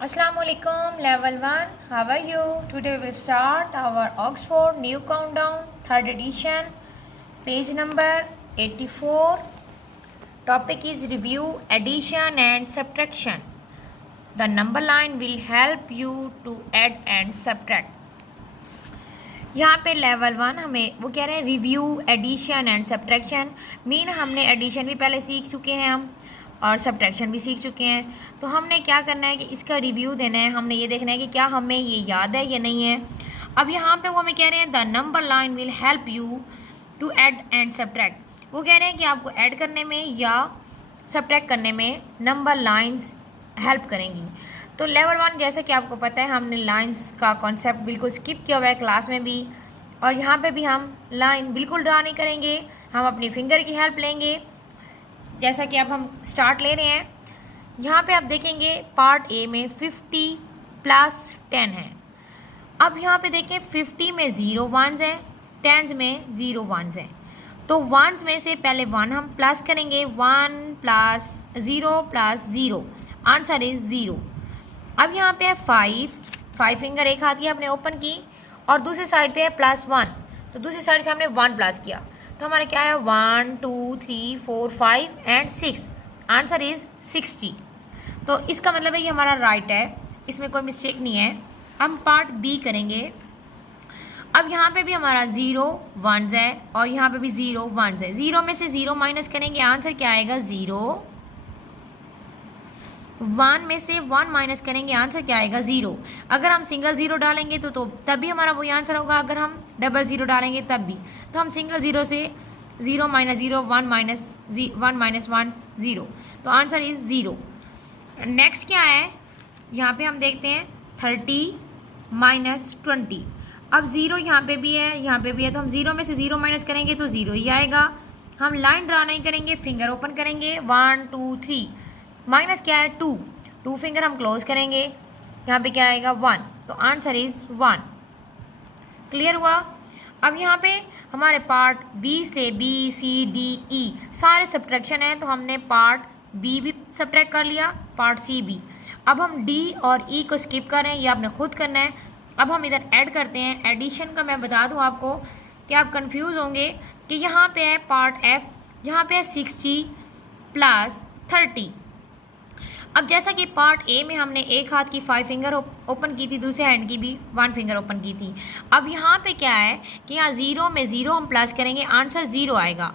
Assalamualaikum level 1. How are you? Today we will start our Oxford New Countdown 3rd edition, page number 84. Topic is review, addition and subtraction. The number line will help you to add and subtract. यहाँ पे level 1 हमें वो कह रहे हैं review, addition and subtraction. Mean हमने addition भी पहले सीख चुके हैं हम और सब्ट्रैक्शन भी सीख चुके हैं। तो हमने क्या करना है कि इसका रिव्यू देना है। हमने ये देखना है कि क्या हमें ये याद है या नहीं है। अब यहाँ पे वो हमें कह रहे हैं the number line will help you to add and subtract. वो कह रहे हैं कि आपको ऐड करने में या सब्ट्रैक्ट करने में नंबर लाइन्स हेल्प करेंगी। तो लेवल 1 जैसा कि आपको पता है हमने लाइंस का कॉन्सेप्ट बिल्कुल स्किप किया हुआ है क्लास में भी, और यहाँ पे भी हम लाइन बिल्कुल ड्रा नहीं करेंगे, हम अपनी फिंगर की हेल्प लेंगे। जैसा कि अब हम स्टार्ट ले रहे हैं, यहाँ पे आप देखेंगे पार्ट ए में 50 + 10 है। अब यहाँ पे देखें 50 में 0 वंस हैं, 10 में 0 वंस हैं। तो वंस में से पहले 1 हम प्लस करेंगे, 1 + 0 + 0, आंसर इज 0। अब यहाँ पे है 5 फिंगर एक हाथ की आपने ओपन की और दूसरी साइड पे है +1, तो दूसरी साइड से हमने 1 प्लस किया, तो हमारा क्या है 1 2 3 4 5 एंड 6, आंसर इज 60। तो इसका मतलब है ये हमारा राइट है, इसमें कोई मिस्टेक नहीं है। हम पार्ट बी करेंगे। अब यहाँ पे भी हमारा 0 वंस है और यहाँ पे भी 0 वंस है। 0 में से 0 माइनस करेंगे, आंसर क्या आएगा 0। 1 में से 1 माइनस करेंगे, आंसर क्या आएगा 0। अगर हम सिंगल 0 डालेंगे तो तभी हमारा वही आंसर होगा। अगर हम डबल 0 डालेंगे तब भी, तो हम सिंगल 0 से 0 - 0 1 - 1 0, तो आंसर इज 0। नेक्स्ट क्या है, यहाँ पे हम देखते हैं 30 - 20। अब 0 यहाँ पे भी है, यहाँ पे भी है, तो हम 0 में से 0 माइनस करेंगे तो 0 ही आएगा। हम लाइन ड्रा नहीं करेंगे, फिंगर ओपन करेंगे, 1 2 3, माइनस क्या है 2 फिंगर हम क्लोज करेंगे, यहाँ पे क्या आएगा 1, तो आंसर इज 1। क्लियर हुआ। अब यहाँ पे हमारे पार्ट बी से बी सी डी ई सारे सब्ट्रैक्शन है, तो हमने पार्ट बी भी सब्ट्रैक्ट कर लिया, पार्ट सी भी। अब हम डी और ई को स्किप कर रहे हैं, ये आपने खुद करना है। अब हम इधर ऐड करते हैं। एडिशन का मैं बता दूँ आपको कि आप कंफ्यूज होंगे कि यहाँ पे है पार्ट एफ, यहाँ पे है 60 + 30। अब जैसा कि पार्ट ए में हमने एक हाथ की 5 फिंगर ओपन की थी, दूसरे हैंड की भी 1 फिंगर ओपन की थी। अब यहाँ पे क्या है कि यहाँ 0 में 0 हम प्लस करेंगे, आंसर 0 आएगा।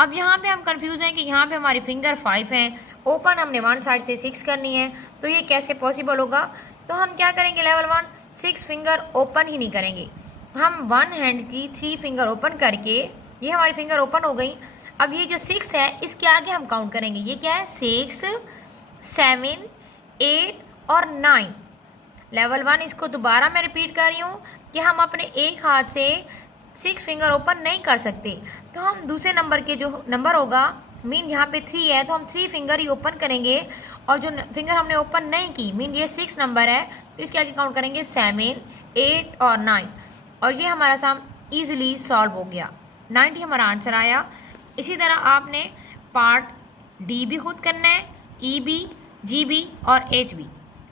अब यहाँ पे हम कंफ्यूज हैं कि यहाँ पे हमारी फिंगर 5 हैं, ओपन हमने 1 साइड से 6 करनी है, तो ये कैसे पॉसिबल होगा। तो हम क्या करेंगे लेवल 1, 6 फिंगर ओपन ही नहीं करेंगे, हम 1 हैंड की 3 फिंगर ओपन करके, ये हमारी फिंगर ओपन हो गई। अब ये जो 6 है इसके आगे हम काउंट करेंगे, ये क्या है 6 7 8 और 9। लेवल 1 इसको दोबारा मैं रिपीट कर रही हूँ कि हम अपने एक हाथ से 6 फिंगर ओपन नहीं कर सकते, तो हम दूसरे नंबर के जो नंबर होगा, मीन यहाँ पे 3 है, तो हम 3 फिंगर ही ओपन करेंगे, और जो फिंगर हमने ओपन नहीं की, मीन ये 6 नंबर है, तो इसके आगे काउंट करेंगे 7 8 और 9, और ये हमारा सम ईजिली सॉल्व हो गया। 90 हमारा आंसर आया। इसी तरह आपने पार्ट डी भी खुद करना है, ई बी, जी बी और एच बी।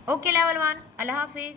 ओके लेवल 1, अल्लाह हाफिज़।